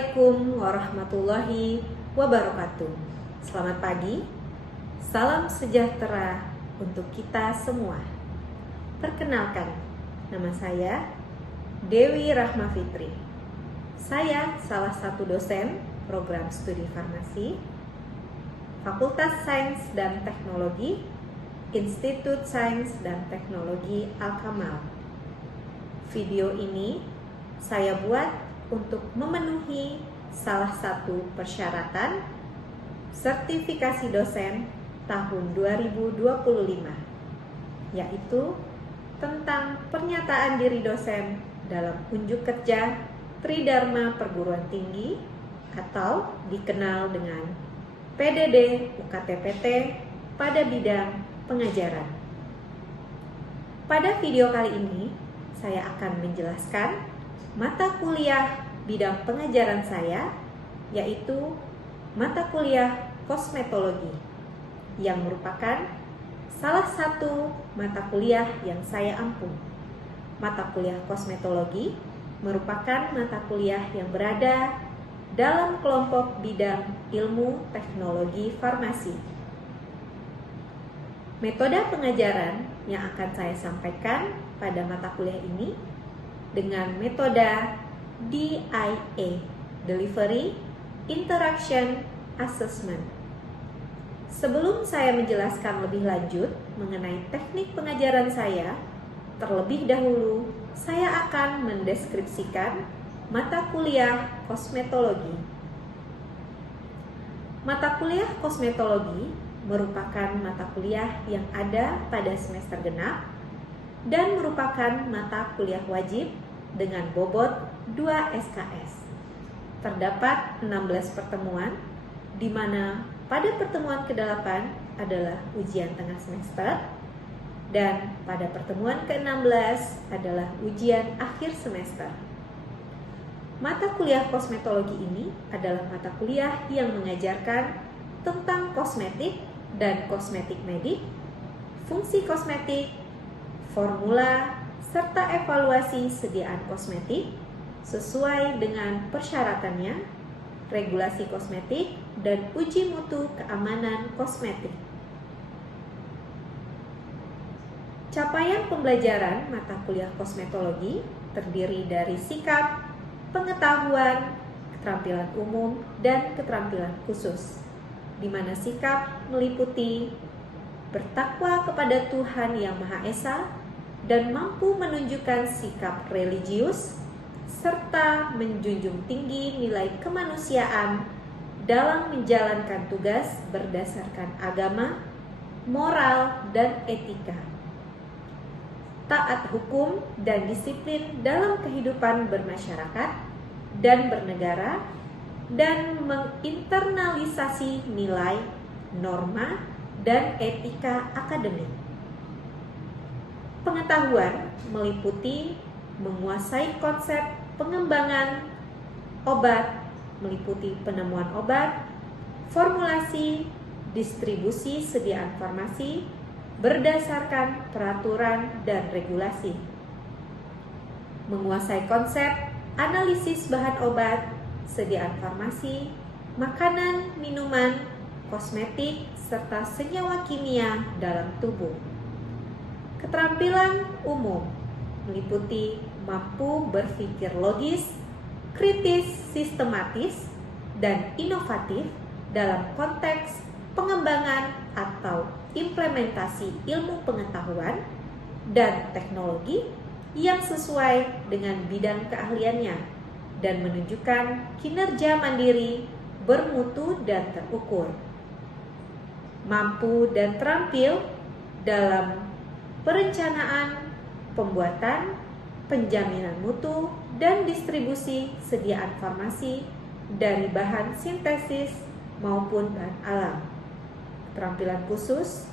Assalamualaikum warahmatullahi wabarakatuh. Selamat pagi, salam sejahtera untuk kita semua. Perkenalkan, nama saya Dewi Rahma Fitri. Saya salah satu dosen program studi farmasi Fakultas Sains dan Teknologi Institut Sains dan Teknologi Al-Kamal. Video ini saya buat untuk memenuhi salah satu persyaratan sertifikasi dosen tahun 2025, yaitu tentang pernyataan diri dosen dalam unjuk kerja Tridharma Perguruan Tinggi atau dikenal dengan PDD UKT-PT pada bidang pengajaran. Pada video kali ini, saya akan menjelaskan mata kuliah bidang pengajaran saya, yaitu mata kuliah kosmetologi, yang merupakan salah satu mata kuliah yang saya ampu. Mata kuliah kosmetologi merupakan mata kuliah yang berada dalam kelompok bidang ilmu teknologi farmasi. Metode pengajaran yang akan saya sampaikan pada mata kuliah ini dengan metode DIA, Delivery Interaction Assessment. Sebelum saya menjelaskan lebih lanjut mengenai teknik pengajaran saya, terlebih dahulu saya akan mendeskripsikan mata kuliah kosmetologi. Mata kuliah kosmetologi merupakan mata kuliah yang ada pada semester genap dan merupakan mata kuliah wajib dengan bobot 2 SKS. Terdapat 16 pertemuan, di mana pada pertemuan ke-8 adalah ujian tengah semester, dan pada pertemuan ke-16 adalah ujian akhir semester. Mata kuliah kosmetologi ini adalah mata kuliah yang mengajarkan tentang kosmetik dan kosmetik medik, fungsi kosmetik, formula, serta evaluasi sediaan kosmetik sesuai dengan persyaratannya, regulasi kosmetik, dan uji mutu keamanan kosmetik. Capaian pembelajaran mata kuliah kosmetologi terdiri dari sikap, pengetahuan, keterampilan umum, dan keterampilan khusus, di mana sikap meliputi bertakwa kepada Tuhan Yang Maha Esa dan mampu menunjukkan sikap religius, serta menjunjung tinggi nilai kemanusiaan dalam menjalankan tugas berdasarkan agama, moral, dan etika. Taat hukum dan disiplin dalam kehidupan bermasyarakat dan bernegara, dan menginternalisasi nilai, norma, dan etika akademik. Pengetahuan meliputi menguasai konsep pengembangan obat, meliputi penemuan obat, formulasi, distribusi sediaan farmasi berdasarkan peraturan dan regulasi. Menguasai konsep analisis bahan obat, sediaan farmasi, makanan, minuman, kosmetik, serta senyawa kimia dalam tubuh. Keterampilan umum meliputi mampu berpikir logis, kritis, sistematis, dan inovatif dalam konteks pengembangan atau implementasi ilmu pengetahuan dan teknologi yang sesuai dengan bidang keahliannya dan menunjukkan kinerja mandiri, bermutu, dan terukur. Mampu dan terampil dalam perencanaan, pembuatan, penjaminan mutu, dan distribusi sediaan farmasi dari bahan sintesis maupun bahan alam. Keterampilan khusus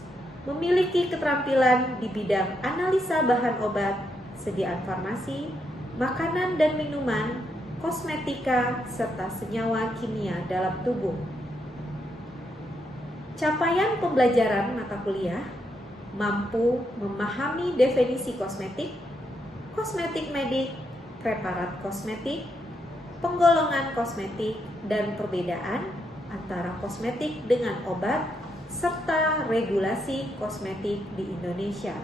memiliki keterampilan di bidang analisa bahan obat, sediaan farmasi, makanan dan minuman, kosmetika, serta senyawa kimia dalam tubuh. Capaian pembelajaran mata kuliah mampu memahami definisi kosmetik, kosmetik medik, preparat kosmetik, penggolongan kosmetik dan perbedaan antara kosmetik dengan obat, serta regulasi kosmetik di Indonesia.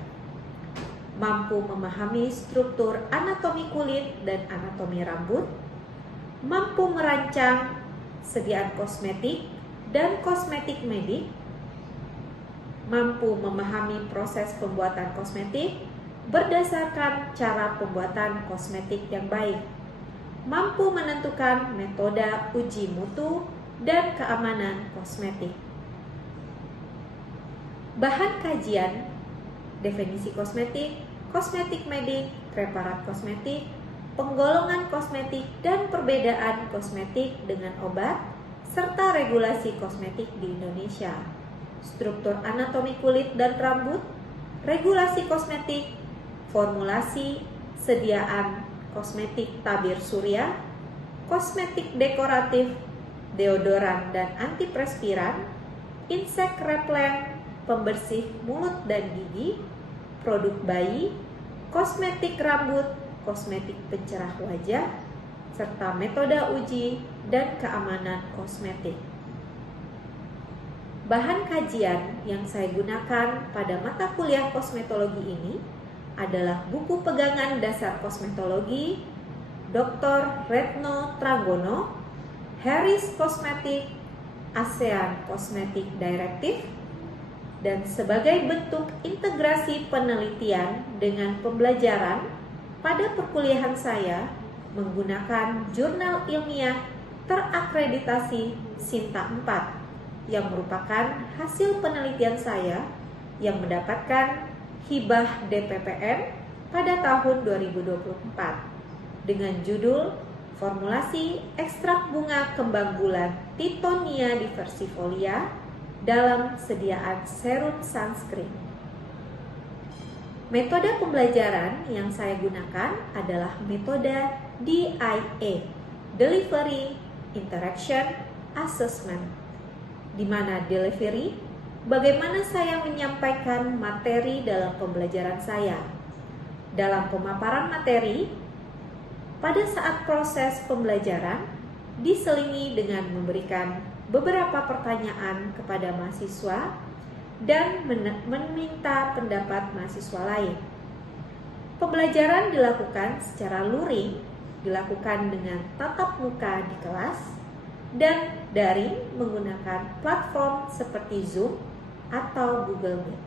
Mampu memahami struktur anatomi kulit dan anatomi rambut, mampu merancang sediaan kosmetik dan kosmetik medik, mampu memahami proses pembuatan kosmetik berdasarkan cara pembuatan kosmetik yang baik, mampu menentukan metode uji mutu dan keamanan kosmetik. Bahan kajian, definisi kosmetik, kosmetik medik, preparat kosmetik, penggolongan kosmetik dan perbedaan kosmetik dengan obat, serta regulasi kosmetik di Indonesia, struktur anatomi kulit dan rambut, regulasi kosmetik, formulasi, sediaan kosmetik tabir surya, kosmetik dekoratif, deodoran dan antiperspiran, insek repellent, pembersih mulut dan gigi, produk bayi, kosmetik rambut, kosmetik pencerah wajah, serta metode uji dan keamanan kosmetik. Bahan kajian yang saya gunakan pada mata kuliah kosmetologi ini adalah buku pegangan dasar kosmetologi Dr. Retno Tragono, Harris Cosmetic, ASEAN Cosmetic Directive, dan sebagai bentuk integrasi penelitian dengan pembelajaran pada perkuliahan saya menggunakan jurnal ilmiah terakreditasi Sinta 4 yang merupakan hasil penelitian saya yang mendapatkan hibah DPPN pada tahun 2024 dengan judul Formulasi Ekstrak Bunga Kembang Bulan Tithonia diversifolia dalam sediaan serum sunscreen. Metode pembelajaran yang saya gunakan adalah metode DIA, Delivery Interaction Assessment, di mana delivery, bagaimana saya menyampaikan materi dalam pembelajaran saya. Dalam pemaparan materi, pada saat proses pembelajaran, diselingi dengan memberikan beberapa pertanyaan kepada mahasiswa dan meminta pendapat mahasiswa lain. Pembelajaran dilakukan secara luring, dilakukan dengan tatap muka di kelas, dan daring menggunakan platform seperti Zoom atau Google Meet.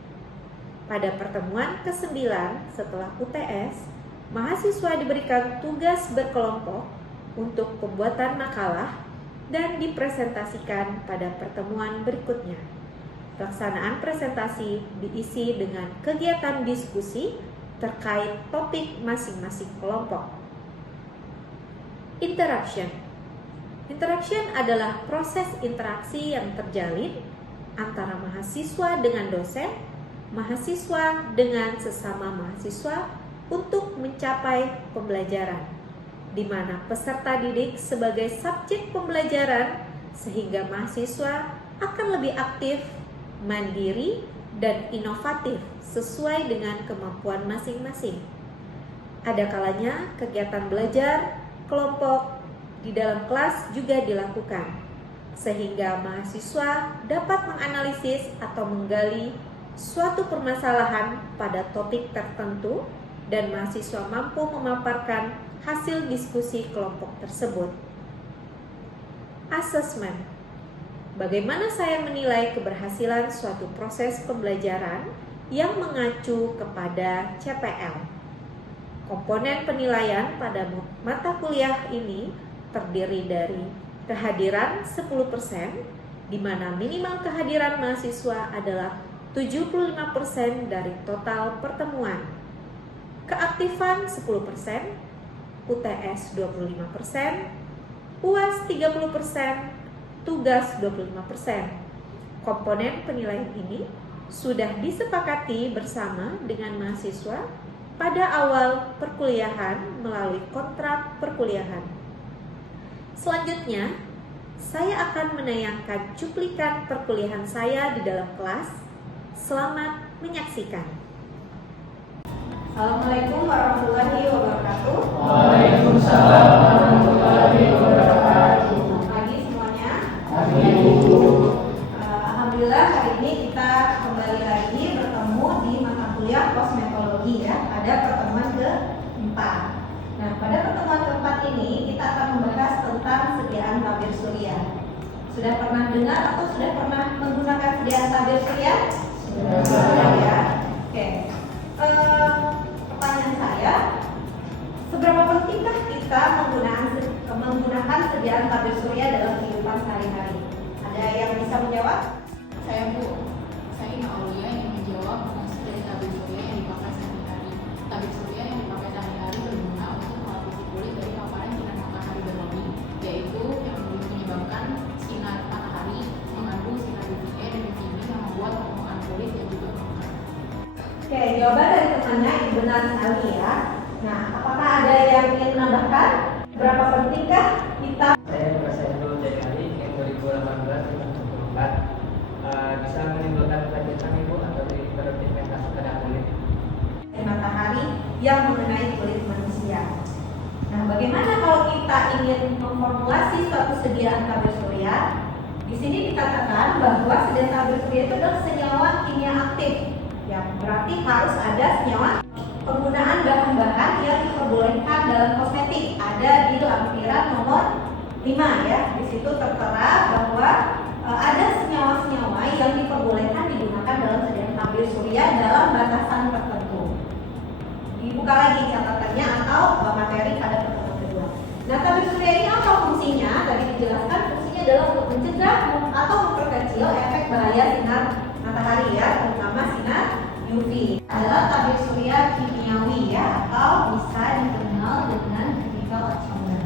Pada pertemuan ke-9 setelah UTS, mahasiswa diberikan tugas berkelompok untuk pembuatan makalah dan dipresentasikan pada pertemuan berikutnya. Pelaksanaan presentasi diisi dengan kegiatan diskusi terkait topik masing-masing kelompok. Interaction. Interaction adalah proses interaksi yang terjalin antara mahasiswa dengan dosen, mahasiswa dengan sesama mahasiswa untuk mencapai pembelajaran, di mana peserta didik sebagai subjek pembelajaran sehingga mahasiswa akan lebih aktif, mandiri, dan inovatif sesuai dengan kemampuan masing-masing. Ada kalanya kegiatan belajar kelompok di dalam kelas juga dilakukan, sehingga mahasiswa dapat menganalisis atau menggali suatu permasalahan pada topik tertentu dan mahasiswa mampu memaparkan hasil diskusi kelompok tersebut. Assessment. Bagaimana saya menilai keberhasilan suatu proses pembelajaran yang mengacu kepada CPL? Komponen penilaian pada mata kuliah ini terdiri dari kehadiran 10%, di mana minimal kehadiran mahasiswa adalah 75% dari total pertemuan. Keaktifan 10%, UTS 25%, UAS 30%, tugas 25%. Komponen penilaian ini sudah disepakati bersama dengan mahasiswa pada awal perkuliahan melalui kontrak perkuliahan. Selanjutnya, saya akan menayangkan cuplikan perkuliahan saya di dalam kelas. Selamat menyaksikan. Assalamualaikum warahmatullahi wabarakatuh. Waalaikumsalam warahmatullahi wabarakatuh. Selamat pagi semuanya. Pagi, Bu. Alhamdulillah hari ini kita kembali lagi bertemu di mata kuliah kosmetologi ya, pada pertemuan keempat. Nah, pada pertemuan keempat ini kita akan membahas tentang sediaan tabir surya. Sudah pernah dengar atau sudah pernah menggunakan sediaan tabir surya? Sudah ya. Oke. Pertanyaan saya, seberapa pentingkah kita menggunakan sediaan tabir surya dalam kehidupan sehari-hari? Ada yang bisa menjawab? Saya Bu, saya Ina Aulia yang menjawab fungsi dari tabir surya yang dipakai sehari-hari. Tabir surya yang dipakai sehari-hari berguna untuk melapisi kulit dari paparan sinar matahari berlebih, yaitu yang menyebabkan sinar matahari mengandung sinar UVA dan UVB yang membuat permukaan kulit yang juga mengangkat. Oke, jawaban dari temannya itu benar sekali ya. Nah, apakah ada yang ingin menambahkan? Berapa pentingkah kita? Saya merasa dulu dari hari yang 2018-2024 bisa menimbulkan kelanjutan Ibu atau berpigmentasi pada kulit Matahari yang mengenai kulit manusia. Nah, bagaimana kalau kita ingin memformulasi suatu sediaan tabir surya? Di sini dikatakan bahwa sediaan tabir surya itu adalah senyawa kimia aktif. Ya, berarti harus ada senyawa. Penggunaan bahan-bahan yang diperbolehkan dalam kosmetik ada di lampiran nomor 5 ya. Di situ tertera bahwa ada senyawa-senyawa yang diperbolehkan digunakan dalam sediaan tabir surya dalam batasan tertentu. Dibuka lagi catatannya atau materi pada pertemuan kedua. Nah, tabir surya ini apa fungsinya? Tadi dijelaskan fungsinya adalah untuk mencegah atau memperkecil efek bahaya sinar matahari ya, terutama sinar UV. Adalah tabir surya kimiawi ya, atau bisa dikenal dengan chemical absorber.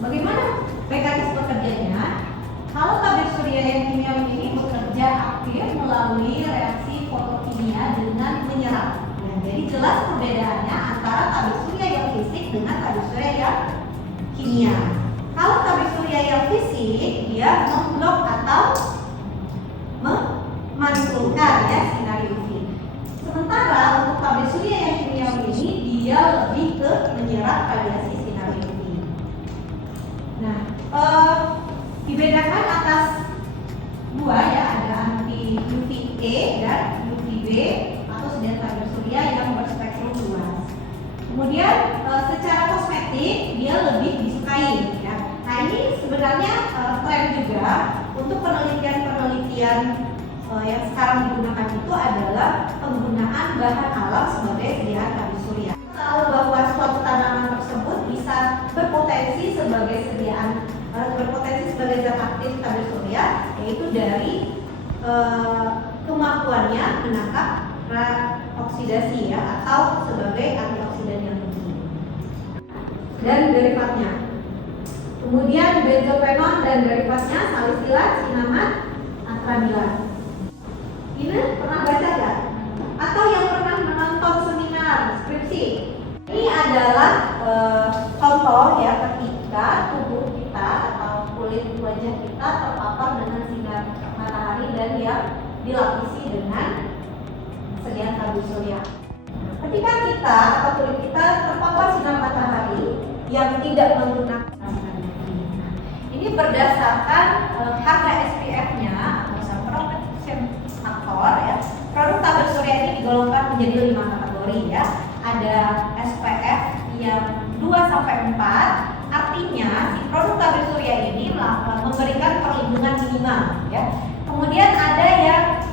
Bagaimana mekanisme kerjanya? Kalau tabir surya yang kimiawi ini bekerja aktif melalui reaksi fotokimia dengan menyerap. Nah, jadi jelas perbedaannya antara tabir surya yang fisik dengan tabir surya yang kimia. Kalau tabir surya yang fisik, dia memblok atau memantulkan ya sinar UV. Sementara untuk tabir surya yang kimiawi ini dia lebih ke menyerap radiasi sinar UV. Nah, dibedakan atas dua ya, ada anti UVA dan UVB atau sediaan tabir surya yang berspektrum luas. Kemudian secara kosmetik dia lebih disukai ya. Nah, ini sebenarnya tren juga untuk penelitian-penelitian yang sekarang digunakan itu adalah penggunaan bahan alam sebagai sediaan tabir surya. Tahu bahwa suatu tanaman tersebut bisa berpotensi sebagai zat aktif tabir surya, yaitu dari kemampuannya menangkap oksidasi ya, atau sebagai antioksidan yang tinggi. Dan derivatnya. Kemudian benzophenol dan derivatnya salisilat, sinamat, akramilat. Ini pernah baca nggak? Atau yang pernah menonton seminar skripsi? Ini adalah contoh ya ketika tubuh kita atau kulit wajah kita terpapar dengan sinar matahari dan yang dilapisi dengan sediaan tabir surya. Ketika kita atau kulit kita terpapar sinar matahari yang tidak menggunakan sinar UV, ini berdasarkan harga SPF-nya atau sun protection factor ya. Produk tabir surya ini digolongkan menjadi 5 kategori ya. Ada SPF yang 2-4, artinya si produk tabir surya ini memberikan perlindungan minimal ya. Kemudian ada yang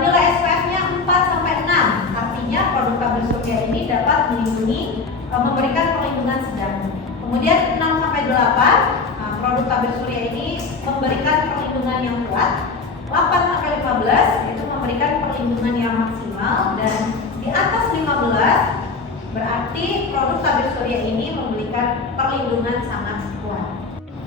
nilai SPF-nya 4-6, artinya produk tabir surya ini dapat melindungi, memberikan perlindungan sedang. Kemudian 6-8, produk tabir surya ini memberikan perlindungan yang kuat. 8-15 itu memberikan perlindungan yang maksimal, dan di atas 15 berarti produk tabir surya ini memberikan perlindungan sangat kuat.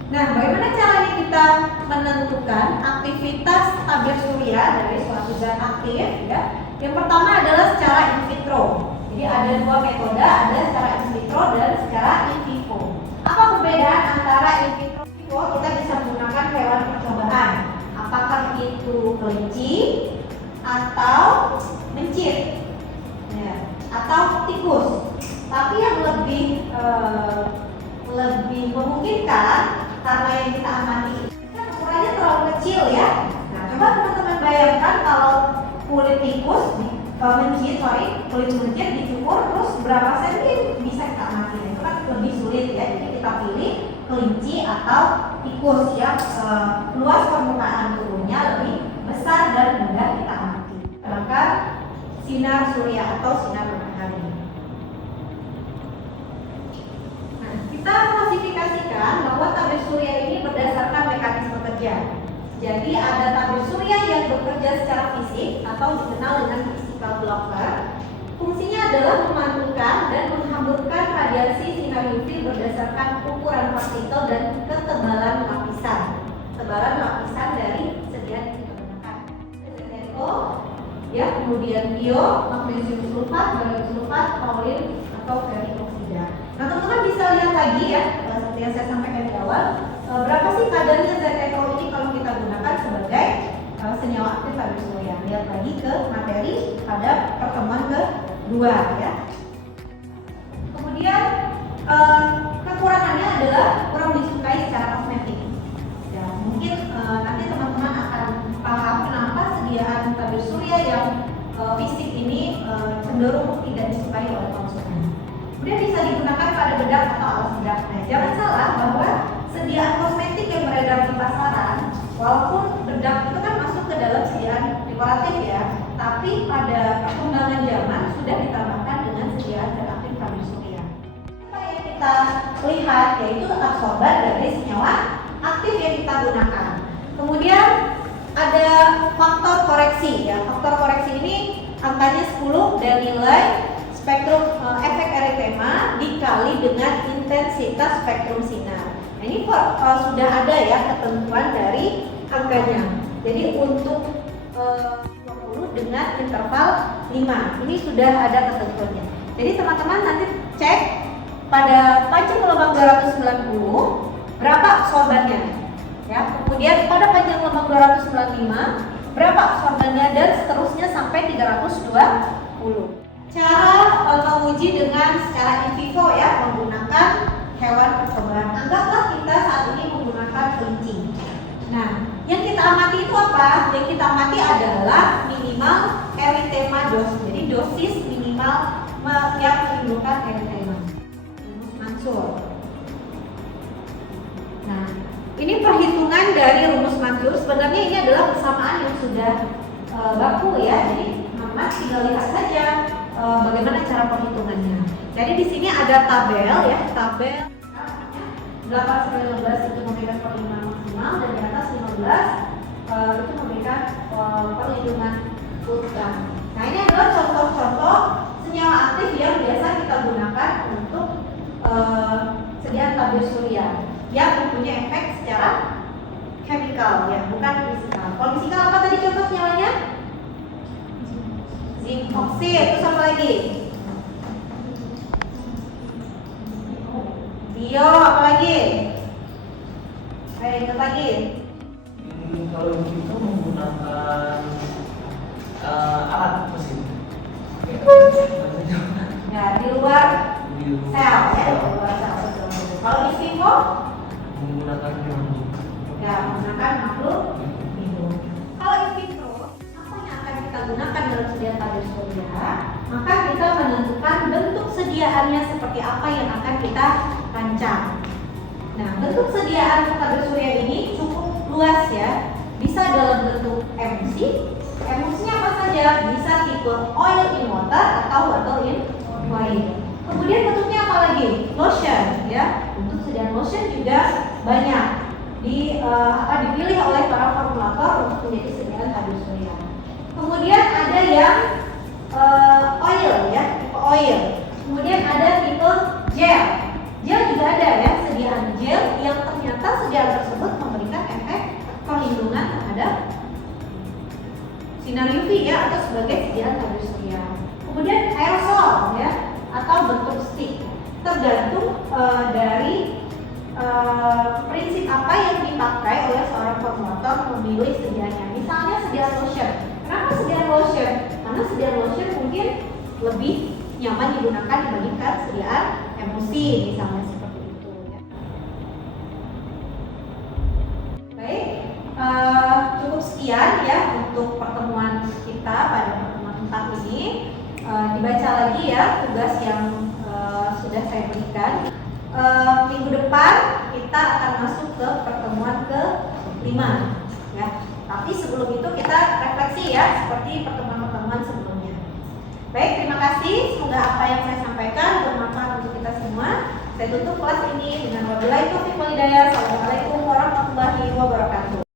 Nah, bagaimana caranya kita menentukan aktivitas tabir surya dari suatu zat aktif ya? Yang pertama adalah secara in vitro. Jadi ada dua metode, ada secara in vitro dan secara in vivo. Apa perbedaan antara in vitro dan in vivo? Kita bisa menggunakan hewan percobaan. Apakah itu kelinci atau mencit ya, atau tikus. Tapi yang lebih memungkinkan karena yang kita amati kan ukurannya terlalu kecil ya. Nah, coba teman-teman bayangkan kalau kulit tikus kulit mencit dicukur terus berapa senti bisa kita amati. Itu kan lebih sulit ya. Jadi kita pilih kelinci atau tikus yang luas permukaan tubuhnya lebih besar dan mudah kita amati. Maka sinar surya atau sinar matahari. Nah, kita klasifikasikan bahwa tabir surya ini berdasarkan mekanisme kerja. Jadi ada tabir surya yang bekerja secara fisik atau dikenal dengan physical blocker. Fungsinya adalah memantulkan dan menghamburkan radiasi sinar UV berdasarkan ukuran partikel dan ketebalan lapisan. Tebalan lapisan dari sediaan yang kita gunakan. ZNO, ya, kemudian bio, magnesium sulfat, barium sulfat, kaolin atau ferric oksida. Nah, teman-teman bisa lihat lagi ya, seperti yang saya sampaikan di awal, berapa sih kadarnya ZNO ini kalau kita gunakan sebagai senyawa aktif tabir surya. Lihat lagi ke materi pada pertemuan kedua ya. Kemudian kekurangannya adalah kurang disukai secara kosmetik. Ya, mungkin nanti teman-teman akan paham kenapa sediaan tabir surya yang fisik ini cenderung tidak disukai oleh konsumen. Kemudian bisa digunakan pada bedak atau alas bedak. Nah, jangan salah bahwa sediaan kosmetik yang beredar di pasaran, walaupun bedak itu kan masuk ke dalam sediaan dekoratif ya, tapi pada perkembangan zaman sudah ditambahkan dengan sediaan zat aktif tabir surya. Apa yang kita lihat yaitu absorban dari senyawa aktif yang kita gunakan. Kemudian ada faktor koreksi ya. Faktor koreksi ini angkanya 10 dan nilai spektrum efek eritema dikali dengan intensitas spektrum sinar. Nah, ini sudah ada ya ketentuan dari angkanya. Jadi untuk 20 dengan interval 5. Ini sudah ada ketentuannya. Jadi teman-teman nanti cek pada panjang gelombang 290 berapa absorbannya. Ya, kemudian pada panjang gelombang 295 berapa absorbannya dan seterusnya sampai 320. Cara menguji dengan secara in vivo ya, menggunakan hewan percobaan. Anggaplah kita saat ini menggunakan kelinci. Nah, yang kita amati itu apa? Yang kita amati adalah minimal eritema dosis. Jadi dosis minimal yang menimbulkan eritema. Rumus Mansur. Nah, ini perhitungan dari rumus Mansur. Sebenarnya ini adalah persamaan yang sudah baku ya. Jadi teman-teman tinggal lihat saja bagaimana cara perhitungannya. Jadi di sini ada tabel ya, tabel 8-15 itu memberikan perlindungan maksimal dan di atas 15 itu memberikan perlindungan ultra. Nah, ini adalah contoh-contoh senyawa aktif yang biasa kita gunakan untuk sediaan tabir surya yang mempunyai efek secara chemical ya, bukan fisikal. Kalau fisikal apa tadi contoh senyawanya? Zinc oxide, terus apa lagi? Bio, apa lagi? Ayo ingat lagi. Kalau kita menggunakan alat mesin. Ya, di luar sel ya, di luar sel. Kalau in vivo menggunakan biologi. ya, menggunakan makhluk hidup. Kalau in vitro, apa yang akan kita gunakan dalam sediaan tabir surya? Maka kita menentukan bentuk sediaannya seperti apa yang akan kita rancang. Nah, bentuk sediaan tabir surya ini cukup luas ya. Bisa dalam bentuk emulsi. Emulsinya apa saja? Bisa tipe oil in water atau water in oil. Kemudian bentuknya apa lagi? Lotion ya. Untuk sediaan lotion juga banyak dipilih oleh para formulator untuk menjadi sediaan tabir surya. Kemudian ada yang oil ya, tipe oil. Kemudian ada tipe gel. Gel juga ada ya, sediaan gel yang ternyata sediaan tersebut memberikan efek perlindungan terhadap sinar UV ya, atau sebagai sediaan tabir surya. Kemudian aerosol ya, atau bentuk stick. Tergantung dari prinsip apa yang dipakai oleh seorang formulator memilih sediaannya. Misalnya sediaan lotion. Kenapa sediaan lotion? Karena sediaan lotion mungkin lebih nyaman digunakan dibandingkan sediaan emosi, misalnya seperti itu ya. Baik, cukup sekian ya untuk pertemuan kita pada pertemuan 4 ini. Dibaca lagi ya tugas yang sudah saya berikan. Minggu depan kita akan masuk ke pertemuan ke-5 ya. Tapi sebelum itu kita refleksi ya seperti pertemuan-pertemuan sebelumnya. Baik, terima kasih. Semoga apa yang saya sampaikan bermanfaat untuk kita semua. Saya tutup kelas ini dengan wabillahi taufiq wal hidayah. Assalamualaikum warahmatullahi wabarakatuh.